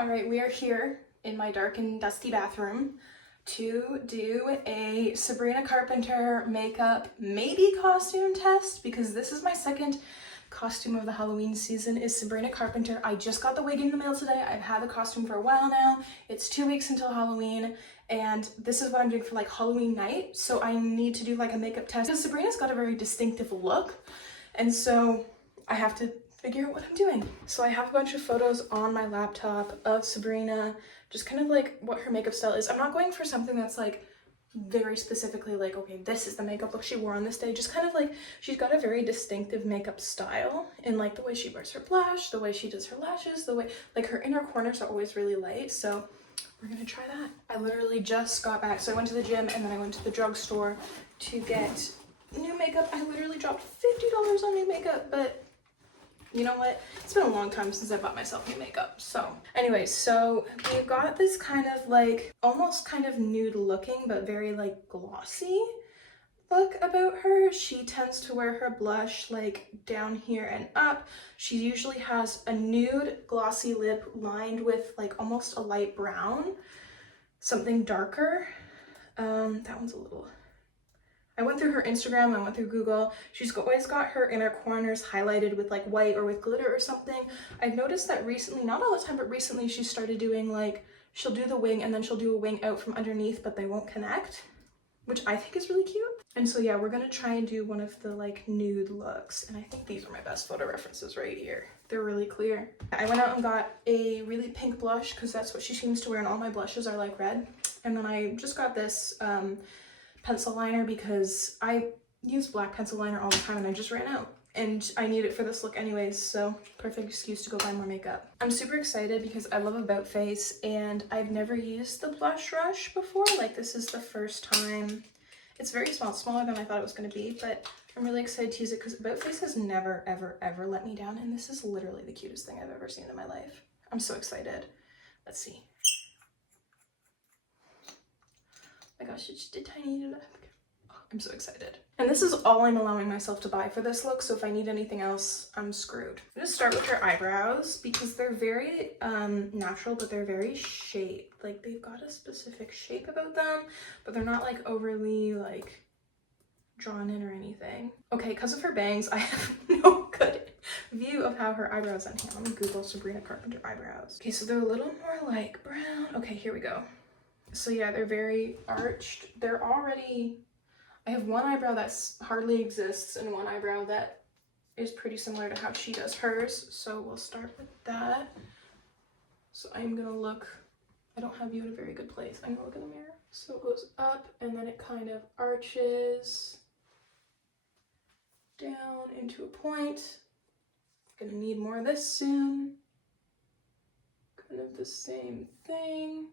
All right, we are here in my dark and dusty bathroom to do a Sabrina Carpenter makeup maybe costume test, because this is my second costume of the Halloween season is Sabrina Carpenter. I just got the wig in the mail today. I've had the costume for a while now. It's 2 weeks until Halloween, and this is what I'm doing for like Halloween night. So I need to do like a makeup test because Sabrina's got a very distinctive look, and so I have to figure out what I'm doing. So I have a bunch of photos on my laptop of Sabrina, just kind of like what her makeup style is. I'm not going for something that's like very specifically like, okay, this is the makeup look she wore on this day. Just kind of like, she's got a very distinctive makeup style in like the way she wears her blush, the way she does her lashes, the way like her inner corners are always really light. So we're gonna try that. I literally just got back. So I went to the gym and then I went to the drugstore to get new makeup. I literally dropped $50 on new makeup, but you know what? It's been a long time since I bought myself new makeup. So anyway, so we've got this kind of like almost kind of nude looking but very like glossy look about her. She tends to wear her blush like down here and up. She usually has a nude glossy lip lined with like almost a light brown, something darker. That one's a little... I went through her Instagram, I went through Google. She's always got her inner corners highlighted with like white or with glitter or something. I've noticed that recently, not all the time, but recently she started doing like, she'll do the wing and then she'll do a wing out from underneath, but they won't connect, which I think is really cute. And so yeah, we're gonna try and do one of the like nude looks. And I think these are my best photo references right here. They're really clear. I went out and got a really pink blush because that's what she seems to wear, and all my blushes are like red. And then I just got this pencil liner because I use black pencil liner all the time and I just ran out and I need it for this look anyways, so perfect excuse to go buy more makeup. I'm super excited because I love About Face and I've never used the blush brush before. Like this is the first time. It's very small, smaller than I thought it was going to be, but I'm really excited to use it because About Face has never ever let me down, and this is literally the cutest thing I've ever seen in my life. I'm so excited. Let's see. Oh my gosh, it's just a tiny little... I'm so excited. And this is all I'm allowing myself to buy for this look, so if I need anything else, I'm screwed. I'm gonna start with her eyebrows because they're very natural, but they're very shaped. Like they've got a specific shape about them, but they're not like overly like drawn in or anything. Okay, because of her bangs, I have no good view of how her eyebrows are. Let me Google Sabrina Carpenter eyebrows. Okay, so they're a little more like brown. Okay, here we go. So yeah, they're very arched. They're already, I have one eyebrow that hardly exists and one eyebrow that is pretty similar to how she does hers. So we'll start with that. So I'm gonna look, I don't have you in a very good place. I'm gonna look in the mirror. So it goes up and then it kind of arches down into a point. Gonna need more of this soon. Kind of the same thing.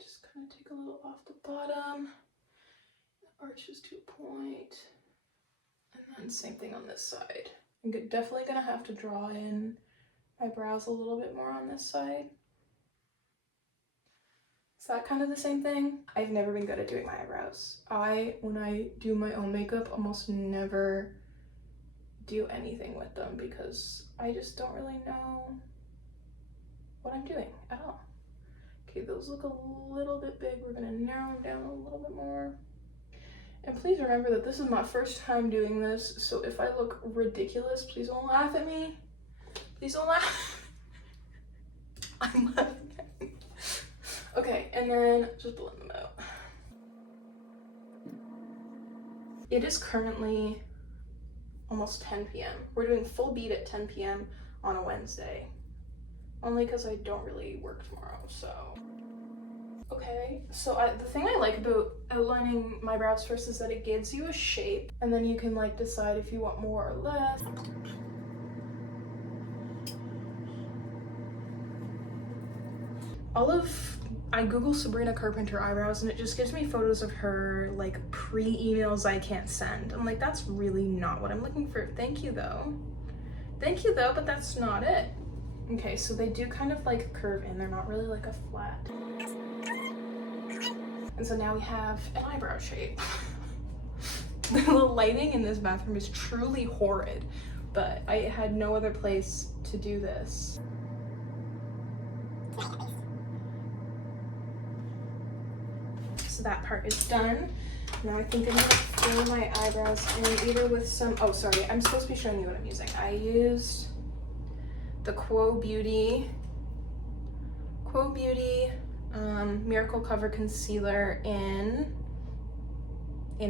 Just kind of take a little off the bottom, it arches to a point, and then same thing on this side. I'm definitely gonna have to draw in my brows a little bit more on this side. Is that kind of the same thing? I've never been good at doing my eyebrows. When I do my own makeup, almost never do anything with them because I just don't really know what I'm doing at all. Okay, those look a little bit big. We're gonna narrow them down a little bit more. And please remember that this is my first time doing this, so if I look ridiculous, please don't laugh at me. Please don't laugh. I'm laughing at me. Okay, and then just blend them out. It is currently almost 10 p.m. We're doing full beat at 10 p.m. on a Wednesday. Only because I don't really work tomorrow, so. Okay, so the thing I like about outlining my brows first is that it gives you a shape, and then you can like decide if you want more or less. I Google Sabrina Carpenter eyebrows and it just gives me photos of her like pre-emails I can't send. I'm like, that's really not what I'm looking for. Thank you though. Thank you though, but that's not it. Okay, so they do kind of like curve in. They're not really like a flat. And so now we have an eyebrow shape. The lighting in this bathroom is truly horrid, but I had no other place to do this. So that part is done. Now I think I'm gonna fill my eyebrows in either with some, oh sorry, I'm supposed to be showing you what I'm using. I used the Quo Beauty Miracle Cover Concealer in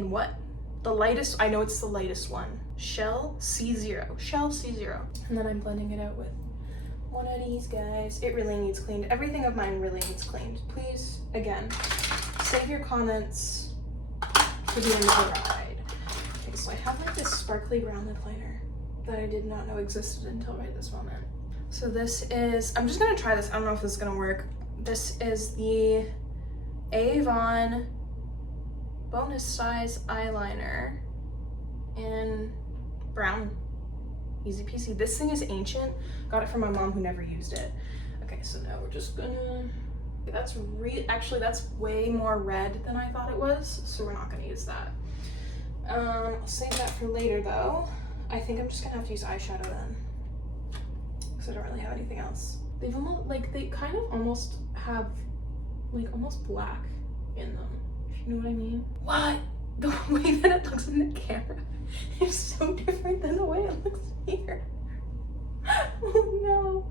what? The lightest, I know it's the lightest one. Shell C0. And then I'm blending it out with one of these guys. It really needs cleaned. Everything of mine really needs cleaned. Please, again, save your comments to the end of the ride. Okay, so I have like this sparkly brown lip liner that I did not know existed until right this moment. So this is, I'm just gonna try this. I don't know if this is gonna work. This is the Avon bonus size eyeliner in brown. Easy peasy. This thing is ancient. Got it from my mom who never used it. Okay, so now we're just gonna, that's actually that's way more red than I thought it was, so we're not gonna use that. I'll save that for later though. I think I'm just gonna have to use eyeshadow then, because I don't really have anything else. They've almost, like, they kind of almost have like almost black in them, if you know what I mean. What? The way that it looks in the camera is so different than the way it looks here. Oh no.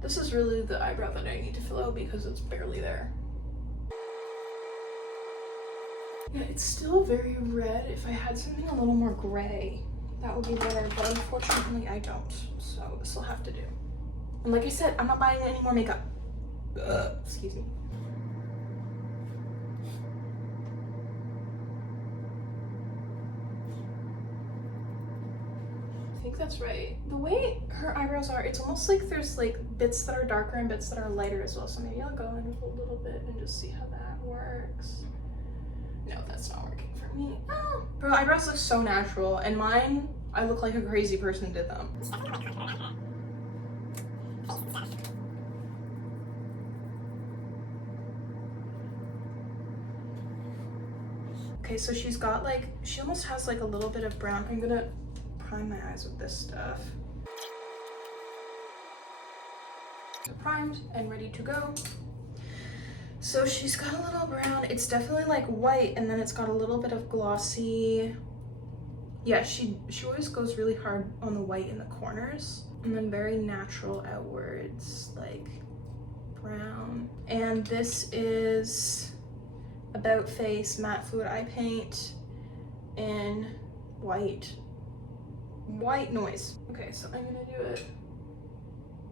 This is really the eyebrow that I need to fill out because it's barely there. Yeah, it's still very red. If I had something a little more gray, that would be better, but unfortunately I don't. So this will have to do. And like I said, I'm not buying any more makeup. Excuse me. I think that's right. The way her eyebrows are, it's almost like there's like bits that are darker and bits that are lighter as well. So maybe I'll go in with a little bit and just see how that works. No, that's not working for me. Oh, her eyebrows look so natural, and mine, I look like a crazy person did them. Okay, so she's got like, she almost has like a little bit of brown. I'm gonna prime my eyes with this stuff. So primed and ready to go. So she's got a little brown. It's definitely like white, and then it's got a little bit of glossy. Yeah, she always goes really hard on the white in the corners, and then very natural outwards, like brown. And this is About Face Matte Fluid Eye Paint in white noise. Okay, so I'm gonna do it.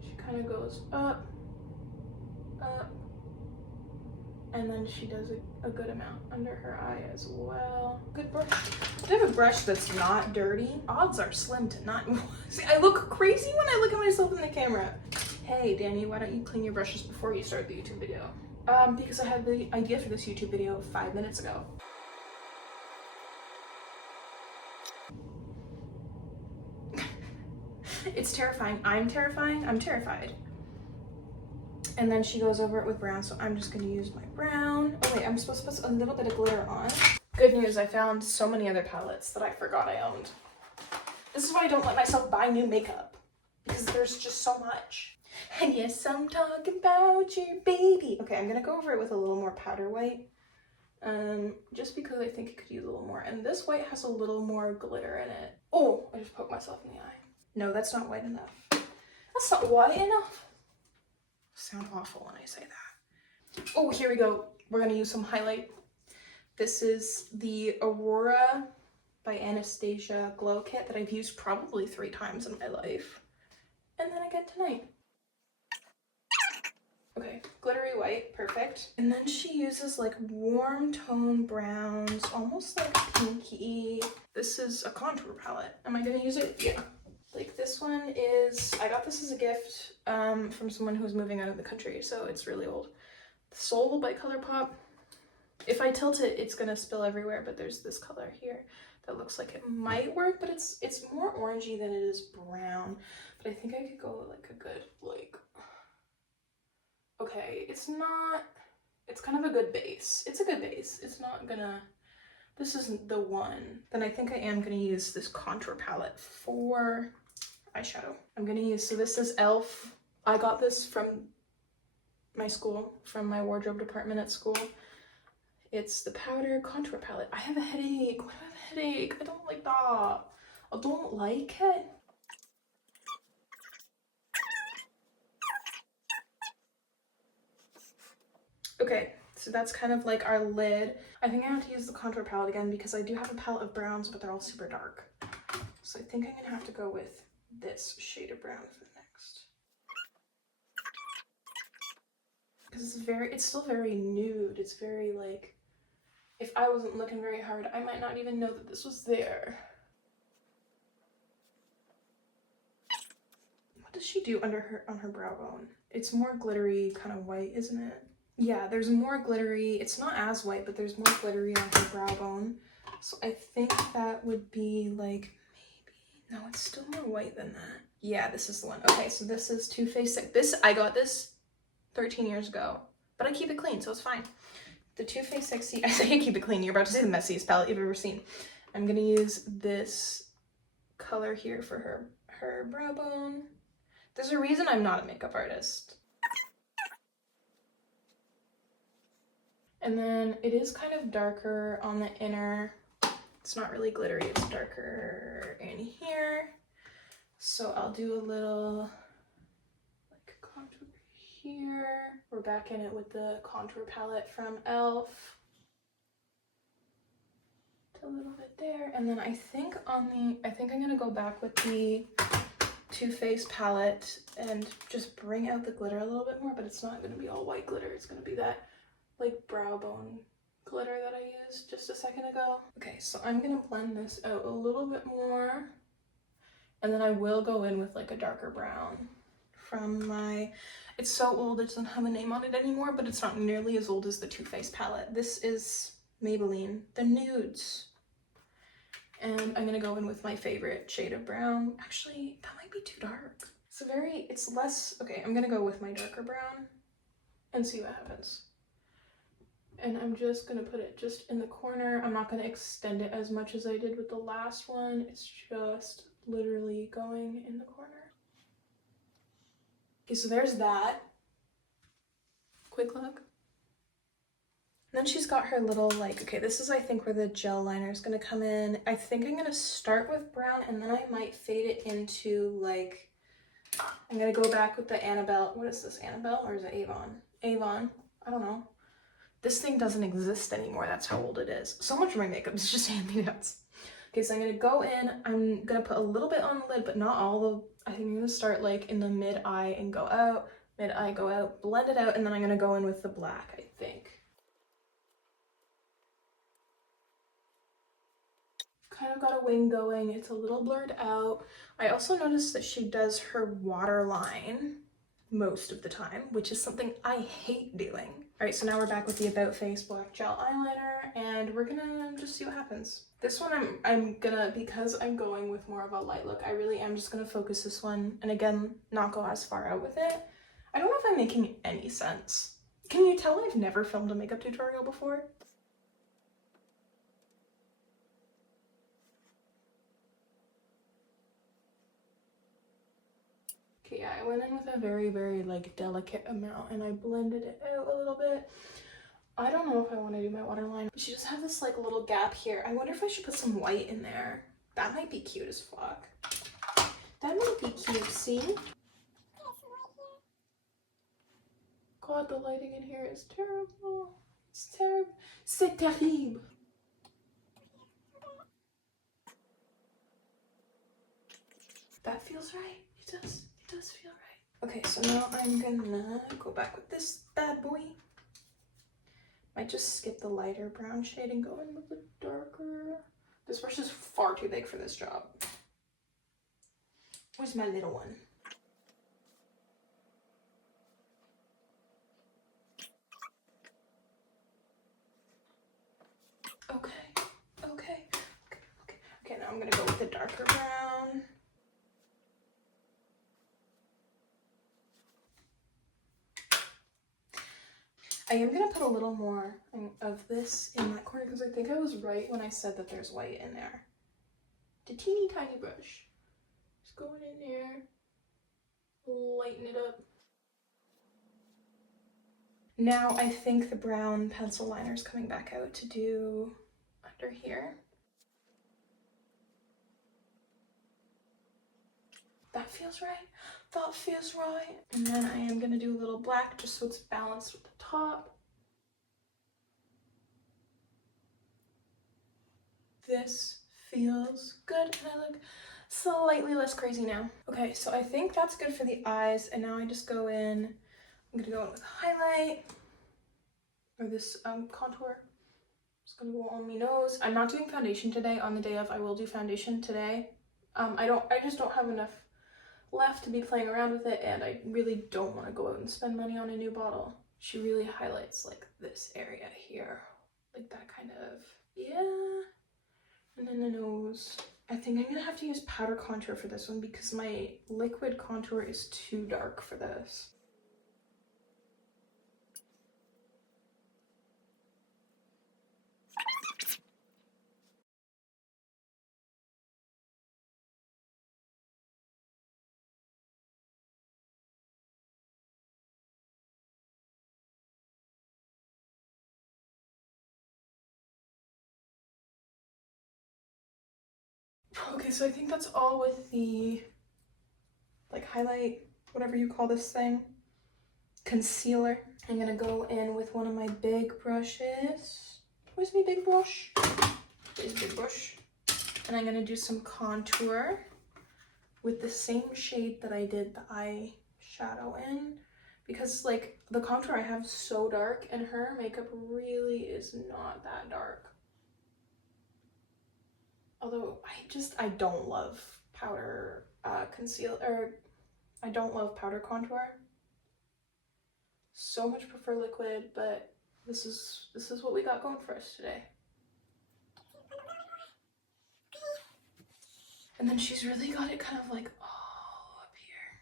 She kind of goes up, and then she does a good amount under her eye as well. Good brush. I have a brush that's not dirty. Odds are slim to not. See, I look crazy when I look at myself in the camera. Hey, Danny, why don't you clean your brushes before you start the YouTube video? Because I had the idea for this YouTube video 5 minutes ago. It's terrifying. I'm terrifying. I'm terrified. And then she goes over it with brown, so I'm just gonna use my brown. Oh wait, I'm supposed to put a little bit of glitter on. Good news, I found so many other palettes that I forgot I owned. This is why I don't let myself buy new makeup, because there's just so much. And yes, I'm talking about your baby. Okay, I'm gonna go over it with a little more powder white, just because I think it could use a little more. And this white has a little more glitter in it. Oh, I just poked myself in the eye. No, that's not white enough. That's not white enough. Sound awful when I say that. Oh, here we go. We're gonna use some highlight. This is the Aurora by Anastasia Glow Kit that I've used probably 3 times in my life. And then again tonight. Okay, glittery white, perfect. And then she uses like warm tone browns, almost like pinky. This is a contour palette. Am I gonna use it? Yeah. Like this one is, I got this as a gift from someone who's moving out of the country, so it's really old. Soul by ColourPop. If I tilt it, it's gonna spill everywhere, but there's this color here that looks like it might work, but it's more orangey than it is brown. But I think I could go like a good, like, okay, it's not, it's kind of a good base. It's a good base. It's not gonna, this isn't the one. Then I think I am gonna use this contour palette for eyeshadow. I'm gonna use, so this is e.l.f. I got this from my school, from my wardrobe department at school. It's the powder contour palette. I have a headache. Why do I have a headache? I don't like that. I don't like it. Okay, so that's kind of like our lid. I think I have to use the contour palette again because I do have a palette of browns, but they're all super dark. So I think I'm gonna have to go with this shade of brown for the next. Because it's still very nude. It's very like, if I wasn't looking very hard, I might not even know that this was there. What does she do on her brow bone? It's more glittery, kind of white, isn't it? Yeah, there's more glittery. It's not as white, but there's more glittery on her brow bone. So I think that would be like, maybe, no, it's still more white than that. Yeah, this is the one. Okay, so this is Too Faced. I got this 13 years ago, but I keep it clean, so it's fine. The Too Faced Sexy, I say I keep it clean. You're about to say the messiest palette you've ever seen. I'm gonna use this color here for her brow bone. There's a reason I'm not a makeup artist. And then it is kind of darker on the inner. It's not really glittery, it's darker in here. So I'll do a little like contour here. We're back in it with the contour palette from e.l.f. A little bit there. And then I think I'm gonna go back with the Too Faced palette and just bring out the glitter a little bit more, but it's not gonna be all white glitter. It's gonna be that like brow bone glitter that I used just a second ago. Okay, so I'm gonna blend this out a little bit more, and then I will go in with like a darker brown from my, it's so old it doesn't have a name on it anymore, but it's not nearly as old as the Too Faced palette. This is Maybelline, the Nudes. And I'm gonna go in with my favorite shade of brown. Actually, that might be too dark. It's less, okay, I'm gonna go with my darker brown and see what happens. And I'm just gonna put it just in the corner. I'm not gonna extend it as much as I did with the last one. It's just literally going in the corner. Okay, so there's that. Quick look. And then she's got her little like, okay, this is I think where the gel liner is gonna come in. I think I'm gonna start with brown and then I might fade it into like, I'm gonna go back with the Annabelle. What is this, Annabelle or is it Avon? Avon, I don't know. This thing doesn't exist anymore. That's how old it is. So much of my makeup is just hand-me-downs. Okay, so I'm gonna go in. I'm gonna put a little bit on the lid, but not all of, I think I'm gonna start like in the mid-eye and go out, mid-eye, go out, blend it out, and then I'm gonna go in with the black, I think. Kind of got a wing going. It's a little blurred out. I also noticed that she does her waterline most of the time, which is something I hate doing. All right, so now we're back with the About Face black gel eyeliner, and we're gonna just see what happens. This one I'm gonna, because I'm going with more of a light look, I really am just gonna focus this one, and again, not go as far out with it. I don't know if I'm making any sense. Can you tell I've never filmed a makeup tutorial before? Okay, yeah, I went in with a very, very like delicate amount and I blended it out a little bit. I don't know if I want to do my waterline, but she just has this like little gap here. I wonder if I should put some white in there. That might be cute as fuck. That might be cutesy. God, the lighting in here is terrible. It's terrible. C'est terrible. That feels right. It does feel right. Okay, so now I'm gonna go back with this bad boy. Might just skip the lighter brown shade and go in with the darker. This brush is far too big for this job. Where's my little one? Okay, now I'm gonna go with the darker brown. I am gonna put a little more of this in that corner because I think I was right when I said that there's white in there. The teeny tiny brush. Just going in there, lighten it up. Now I think the brown pencil liner is coming back out to do under here. That feels right. That feels right. And then I am gonna do a little black just so it's balanced with the top. This feels good, and I look slightly less crazy now. Okay, so I think that's good for the eyes, and now I just go in. I'm gonna go in with highlight, or this contour. Just gonna go on my nose. I'm not doing foundation today. On the day of, I will do foundation today. I just don't have enough left to be playing around with it, and I really don't want to go out and spend money on a new bottle. She really highlights like this area here, like that kind of, yeah. And then the nose. I think I'm gonna have to use powder contour for this one because my liquid contour is too dark for this. Okay, so I think that's all with the like highlight, whatever you call this thing, concealer. I'm gonna go in with one of my big brushes. Where's my big brush? There's big brush. And I'm gonna do some contour with the same shade that I did the eyeshadow in, because like the contour I have so dark and her makeup really is not that dark. Although I don't love powder concealer, or I don't love powder contour. So much prefer liquid, but this is what we got going for us today. And then she's really got it kind of like all up here.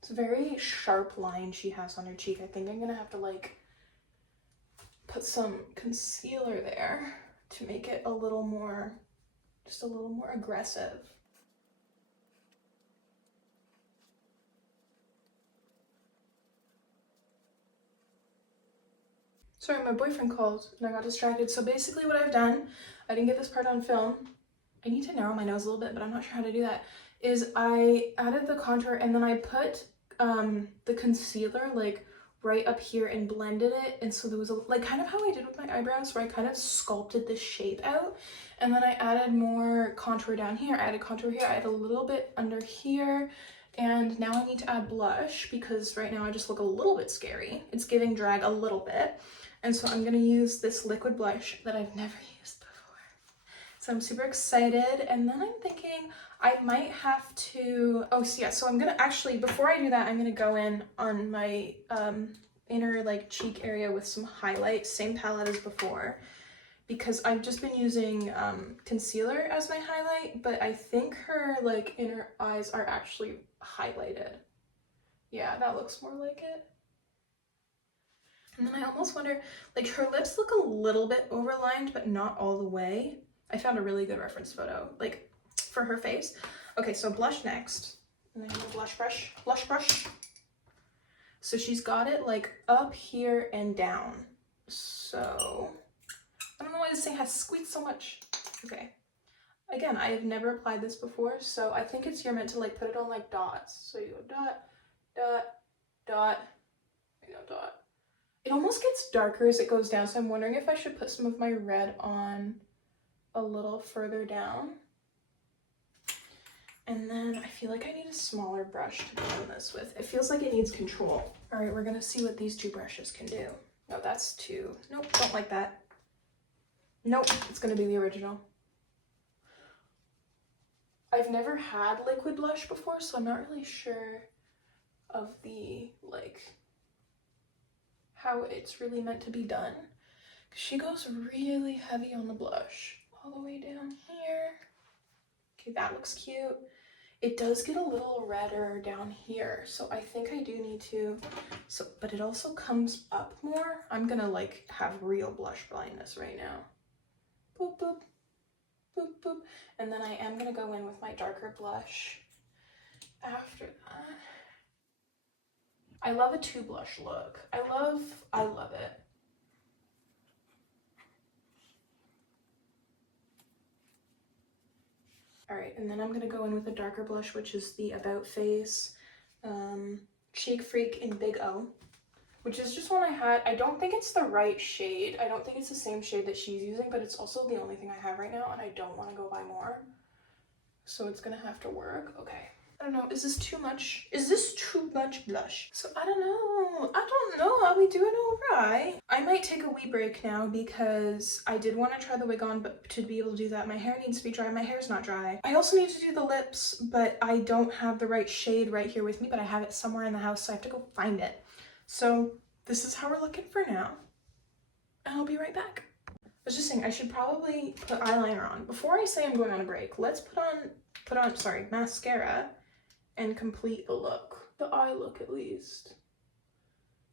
It's a very sharp line she has on her cheek. I think I'm gonna have to like put some concealer there to make it a little more, just a little more aggressive. Sorry, my boyfriend called and I got distracted. So basically what I've done, I didn't get this part on film. I need to narrow my nose a little bit, but I'm not sure how to do that. Is I added the contour and then I put the concealer like right up here and blended it. And so there was a, like kind of how I did with my eyebrows, where I kind of sculpted the shape out. And then I added more contour down here. I added contour here. I added a little bit under here. And now I need to add blush because right now I just look a little bit scary. It's giving drag a little bit. And so I'm gonna use this liquid blush that I've never used before. So I'm super excited. And then I'm thinking I might have to, oh so yeah, so I'm gonna actually, before I do that, I'm gonna go in on my inner like cheek area with some highlight, same palette as before, because I've just been using concealer as my highlight, but I think her like inner eyes are actually highlighted. Yeah, that looks more like it. And then I almost wonder, like her lips look a little bit overlined, but not all the way. I found a really good reference photo, like for her face. Okay, so blush next. And then a blush brush, blush brush. So she's got it like up here and down. So, I don't know why this thing has squeaked so much. Okay. Again, I have never applied this before, so I think you're meant to like put it on like dots. So you go dot, dot, dot, you know, dot. It almost gets darker as it goes down, so I'm wondering if I should put some of my red on a little further down. And then I feel like I need a smaller brush to blend this with. It feels like it needs control. All right, we're gonna see what these two brushes can do. No, that's too, nope, don't like that. Nope, it's gonna be the original. I've never had liquid blush before, so I'm not really sure of the, like, how it's really meant to be done. She goes really heavy on the blush, all the way down here. Okay, that looks cute. It does get a little redder down here, so I think I do need to, but it also comes up more. I'm gonna like have real blush blindness right now. Boop, boop. boop, boop. And then I am gonna go in with my darker blush after that. I love a two blush look. I love it. All right, and then I'm gonna go in with a darker blush, which is the About Face Cheek Freak in Big O, which is just one I had. I don't think it's the right shade. I don't think it's the same shade that she's using, but it's also the only thing I have right now, and I don't want to go buy more. So it's gonna have to work. Okay. I don't know, is this too much? Is this too much blush? So I don't know, are we doing all right? I might take a wee break now because I did want to try the wig on, but to be able to do that, my hair needs to be dry. My hair's not dry. I also need to do the lips, but I don't have the right shade right here with me, but I have it somewhere in the house, so I have to go find it. So this is how we're looking for now, and I'll be right back. I was just saying, I should probably put eyeliner on. Before I say I'm going on a break, let's put on, sorry, mascara and complete the look. The eye look, at least.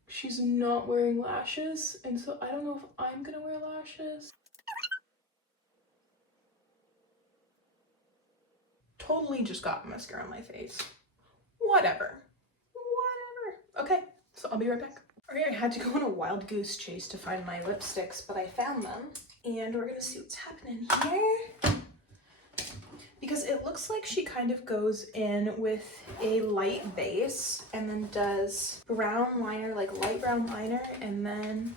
She's not wearing lashes, and so I don't know if I'm gonna wear lashes. Totally just got mascara on my face. Whatever. Okay, so I'll be right back. Alright, I had to go on a wild goose chase to find my lipsticks, but I found them, and we're gonna see what's happening here. Because it looks like she kind of goes in with a light base and then does brown liner, like light brown liner, and then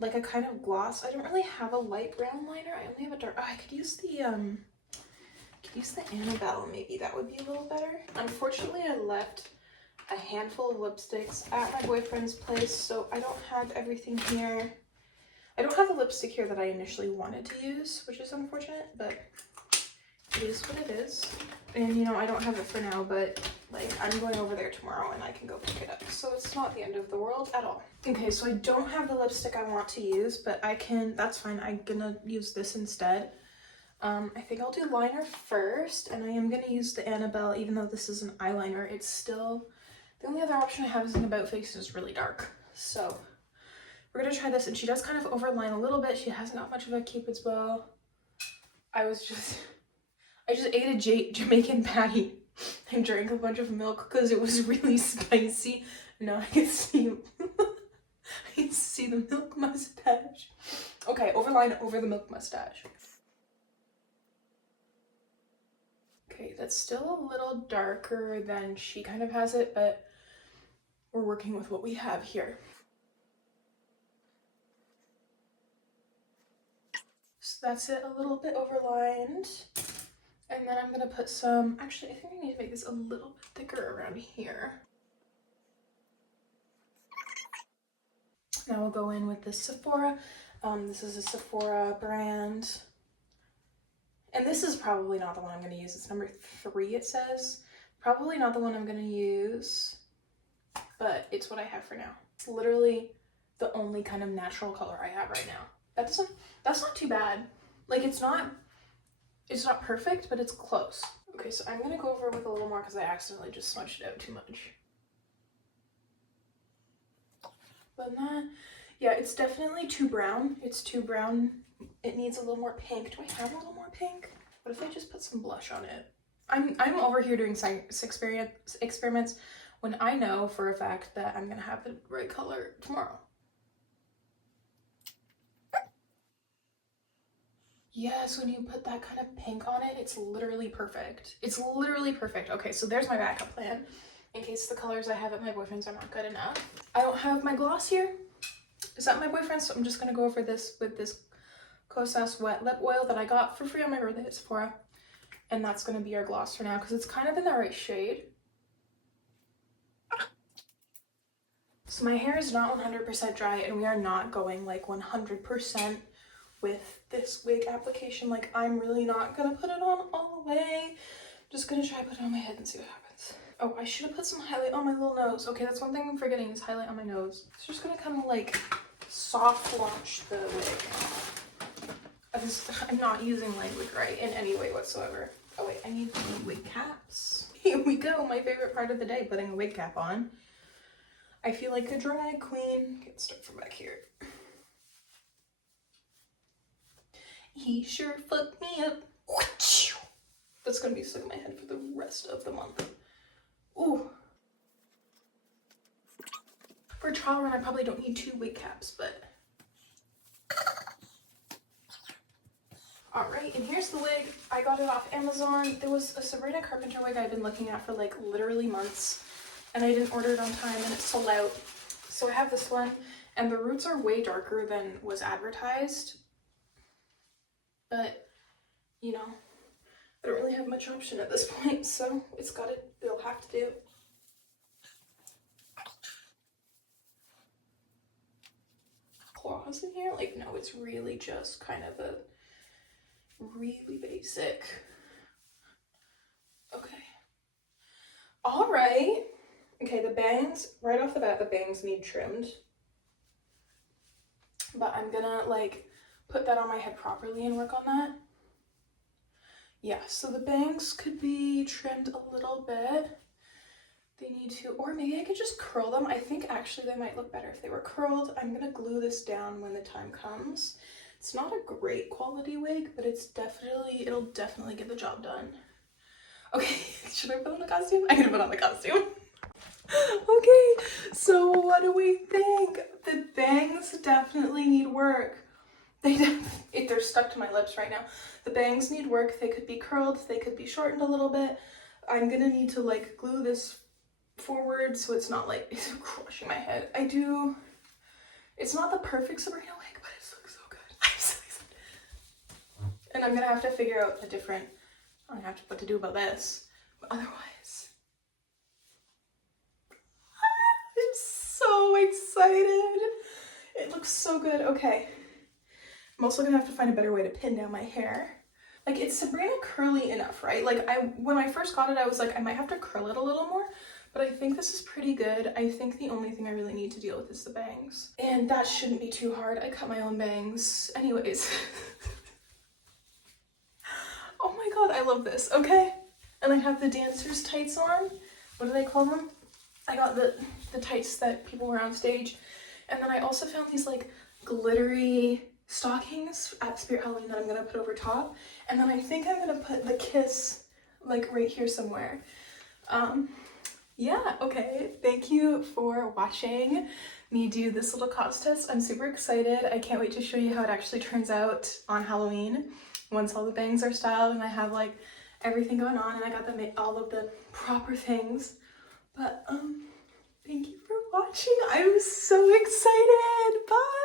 like a kind of gloss. I don't really have a light brown liner. I only have a dark. Oh, I could use the Annabelle, maybe that would be a little better. Unfortunately, I left a handful of lipsticks at my boyfriend's place, so I don't have everything here. I don't have the lipstick here that I initially wanted to use, which is unfortunate, but it is what it is. And you know, I don't have it for now, but like I'm going over there tomorrow and I can go pick it up. So it's not the end of the world at all. Okay, so I don't have the lipstick I want to use, but I can, that's fine. I'm gonna use this instead. I think I'll do liner first, and I am gonna use the Annabelle, even though this is an eyeliner. It's still, the only other option I have is an About Face is really dark. So we're gonna try this, and she does kind of overline a little bit. She hasn't got much of a Cupid's bow. I just ate a Jamaican patty and drank a bunch of milk because it was really spicy. Now I can see I can see the milk mustache. Okay, overline over the milk mustache. Okay, that's still a little darker than she kind of has it, but we're working with what we have here. So that's it, a little bit overlined. And then I'm gonna put some, actually I think I need to make this a little bit thicker around here. Now we'll go in with this Sephora. This is a Sephora brand. And this is probably not the one I'm gonna use. It's number 3, it says. Probably not the one I'm gonna use, but it's what I have for now. It's literally the only kind of natural color I have right now. That's not too bad. Like it's not perfect, but it's close. Okay, so I'm gonna go over with a little more because I accidentally just smudged it out too much. But yeah, it's definitely too brown. It's too brown. It needs a little more pink. Do I have a little more pink? What if I just put some blush on it? I'm over here doing science experiments when I know for a fact that I'm gonna have the right color tomorrow. Yes, when you put that kind of pink on it, it's literally perfect. It's literally perfect. Okay, so there's my backup plan in case the colors I have at my boyfriend's are not good enough. I don't have my gloss here. Is that my boyfriend's? So I'm just gonna go over this with this Kosas Wet Lip Oil that I got for free on my birthday at Sephora. And that's gonna be our gloss for now because it's kind of in the right shade. So my hair is not 100% dry, and we are not going like 100% with this wig application. Like I'm really not gonna put it on all the way. Just gonna try to put it on my head and see what happens. Oh, I should have put some highlight on my little nose. Okay, that's one thing I'm forgetting is highlight on my nose. It's just gonna kind of like soft launch the wig. I'm not using language right in any way whatsoever. Oh wait, I need wig caps. Here we go, my favorite part of the day, putting a wig cap on. I feel like a drag queen. Let's start from back here. He sure fucked me up. That's gonna be stuck in my head for the rest of the month. Ooh. For a trial run, I probably don't need 2 wig caps, but. Alright, and here's the wig. I got it off Amazon. There was a Sabrina Carpenter wig I've been looking at for like literally months, and I didn't order it on time and it sold out. So I have this one, and the roots are way darker than was advertised. But, you know, I don't really have much option at this point, so it'll have to do. Claws in here? Like, no, it's really just kind of a really basic. Okay. All right. Okay, the bangs, right off the bat, the bangs need trimmed. But I'm gonna like put that on my head properly and work on that. Yeah, so the bangs could be trimmed a little bit. They need to, or maybe I could just curl them. I think actually they might look better if they were curled. I'm gonna glue this down when the time comes. It's not a great quality wig, but it'll definitely get the job done. Okay, should I put on the costume? I'm gonna put on the costume. Okay, so what do we think? The bangs definitely need work. They're stuck to my lips right now. The bangs need work. They could be curled, they could be shortened a little bit. I'm gonna need to like glue this forward so it's not like it's crushing my head. It's not the perfect Sabrina wig, but it looks so good. I'm so excited. And I'm gonna have to figure out I don't have what to do about this. But otherwise, I'm so excited. It looks so good. Okay. I'm also gonna have to find a better way to pin down my hair. Like, it's Sabrina curly enough, right? Like, when I first got it, I was like, I might have to curl it a little more, but I think this is pretty good. I think the only thing I really need to deal with is the bangs. And that shouldn't be too hard. I cut my own bangs. Anyways. Oh my god, I love this. Okay. And I have the dancer's tights on. What do they call them? I got the tights that people wear on stage. And then I also found these like glittery stockings at Spirit Halloween that I'm gonna put over top. And then I think I'm gonna put the kiss like right here somewhere. Yeah, okay. Thank you for watching me do this little cost test. I'm super excited. I can't wait to show you how it actually turns out on Halloween once all the bangs are styled and I have like everything going on and I got all of the proper things. But thank you for watching. I'm so excited. Bye.